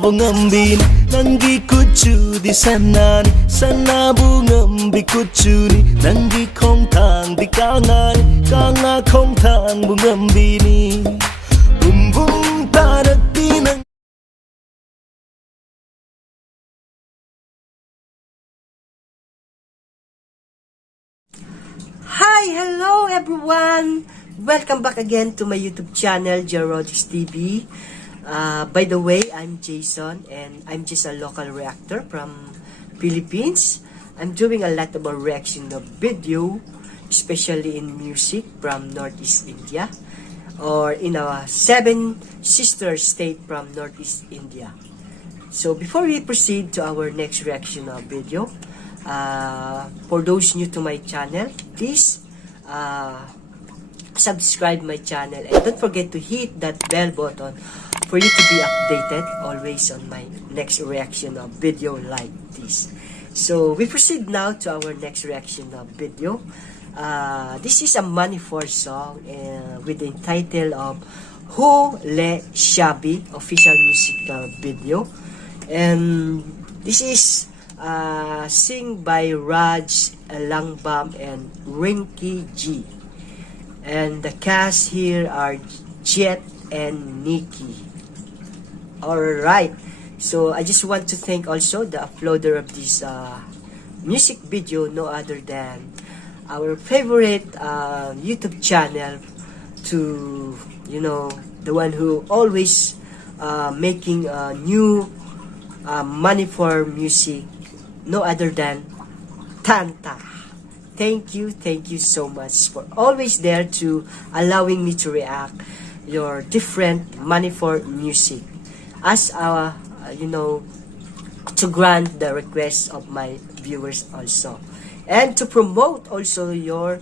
bungambin Nanggi kucu di sana bungambi kucu ni Nanggi kong tang di kanga kong tang bungambi ni Bum tarat pinang. Hi! Hello everyone! Welcome back again to my YouTube channel, Jrowdixtv. By the way, I'm Jayson and I'm just a local reactor from Philippines. I'm doing a lot of reaction of video, especially in music from Northeastindia or in a 7 sister state from Northeastindia. So before we proceed to our next reaction of video, for those new to my channel, please subscribe my channel and don't forget to hit that bell button for you to be updated always on my next reaction of video like this. So we proceed now to our next reaction of video. This is a Manipuri song with the title of Leishabi official musical video, and this is sing by Raj Langbam and Rinky G, and the cast here are Jet and Nikki. Alright, so I just want to thank also the uploader of this music video, no other than our favorite YouTube channel, to the one who always making new Manipuri music, no other than Tantha. Thank you so much for always there to allowing me to react your different Manipuri music as to grant the request of my viewers also, and to promote also your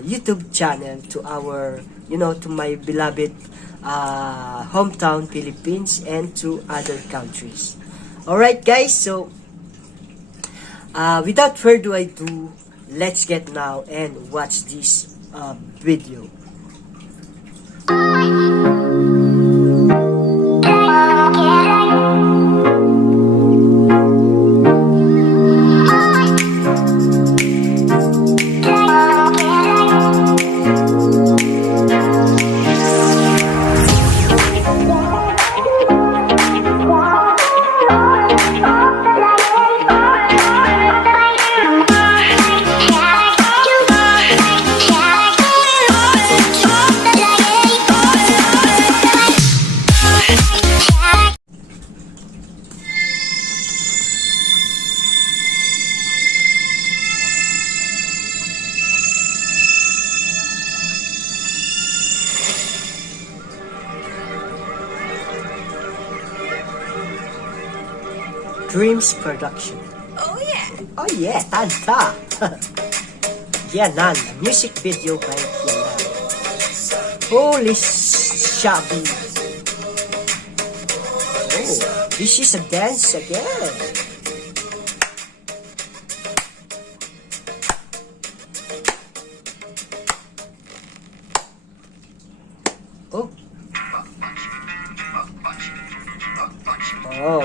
YouTube channel to our to my beloved hometown Philippines and to other countries. Alright guys, so without further ado, let's get now and watch this video. Dreams Production. Oh yeah. Oh yeah, Tantha. Yanan, music video by Yanan. Holy Leishabi. Oh, this is a dance again. Oh. Oh.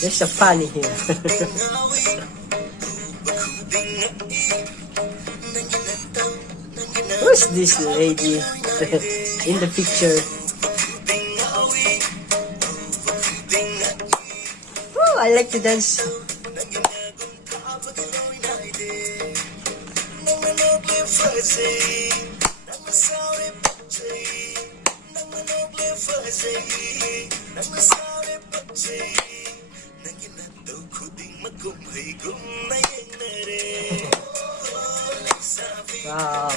There's a funny here. Who's this lady in the picture? Oh, I like to dance. Wow.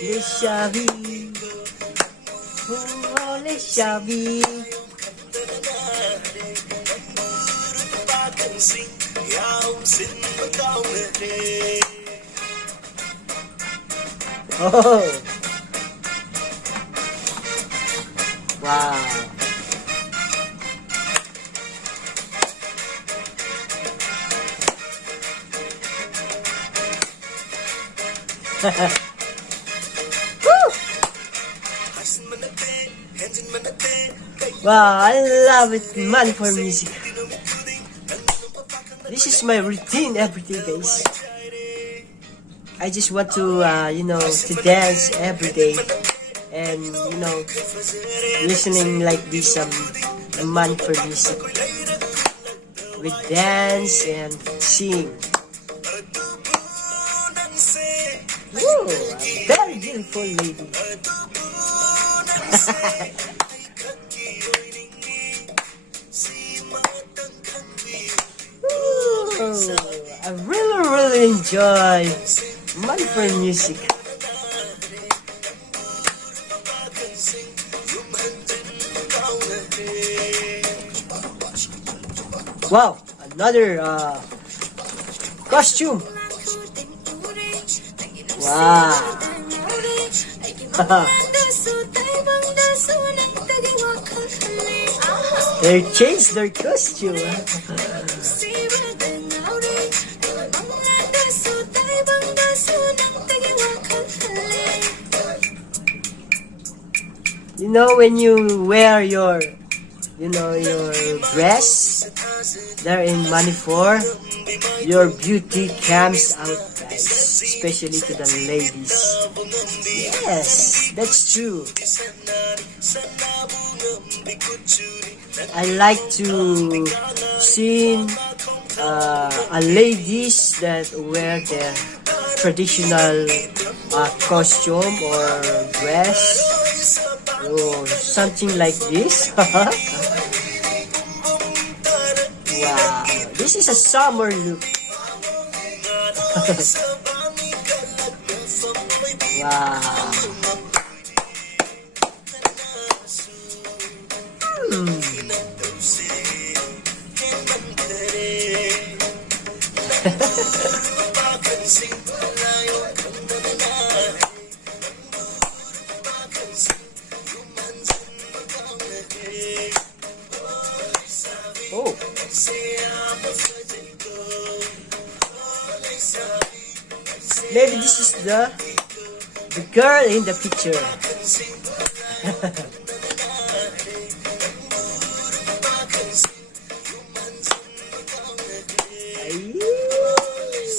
Leishabi. Leishabi. Oh. Wow. Wow, I love it, man, for music. This is my routine every day, guys. I just want to, to dance every day, and listening like this man for music with dance and sing. Woo, a very beautiful lady. Ooh, I really enjoy manipur music. Wow, another costume. Wow. They changed their costume. You know, when you wear your dress there in Manipur, your beauty comes out, guys, especially to the ladies. Yes, that's true. I like to see ladies that wear their traditional costume or dress. Oh, something like this. Wow, this is a summer look. Wow. Oh. Maybe this is the girl in the picture.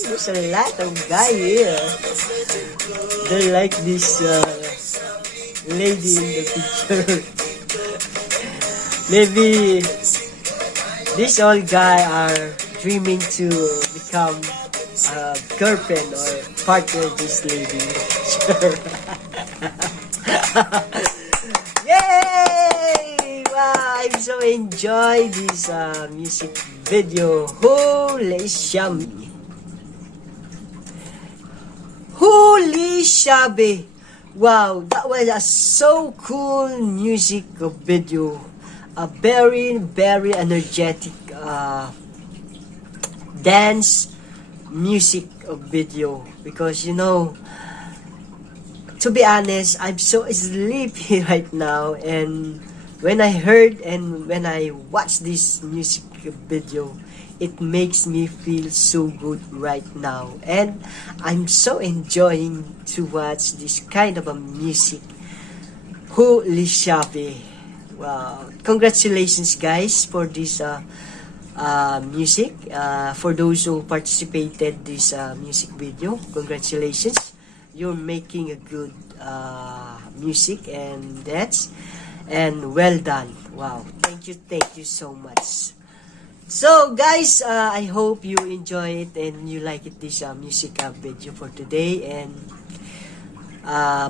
There's a lot of guys here. They like this lady in the picture. Maybe these old guys are dreaming to become a girlfriend or partner of this lady. Yay! Wow, I'm so enjoy this music video. Leishabi. Leishabi. Wow, that was a so cool music video. A very energetic dance music video, because to be honest, I'm so sleepy right now, and when I heard and when I watched this music video, it makes me feel so good right now, and I'm so enjoying to watch this kind of a music. Leishabi. Wow, congratulations guys for this music. For those who participated this music video, congratulations. You're making a good music and dance, and well done. Wow, thank you so much. So guys, I hope you enjoy it and you like it, this music video for today. And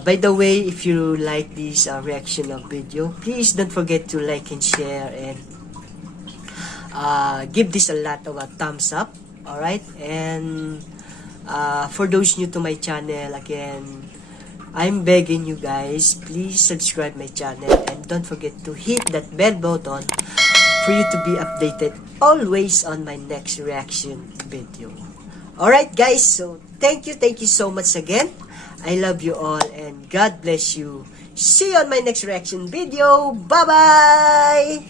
by the way, if you like this reaction of video, please don't forget to like and share, and give this a lot of a thumbs up. Alright, and for those new to my channel, again, I'm begging you guys, please subscribe my channel and don't forget to hit that bell button for you to be updated always on my next reaction video. Alright guys, so thank you so much again. I love you all and God bless you. See you on my next reaction video. Bye-bye!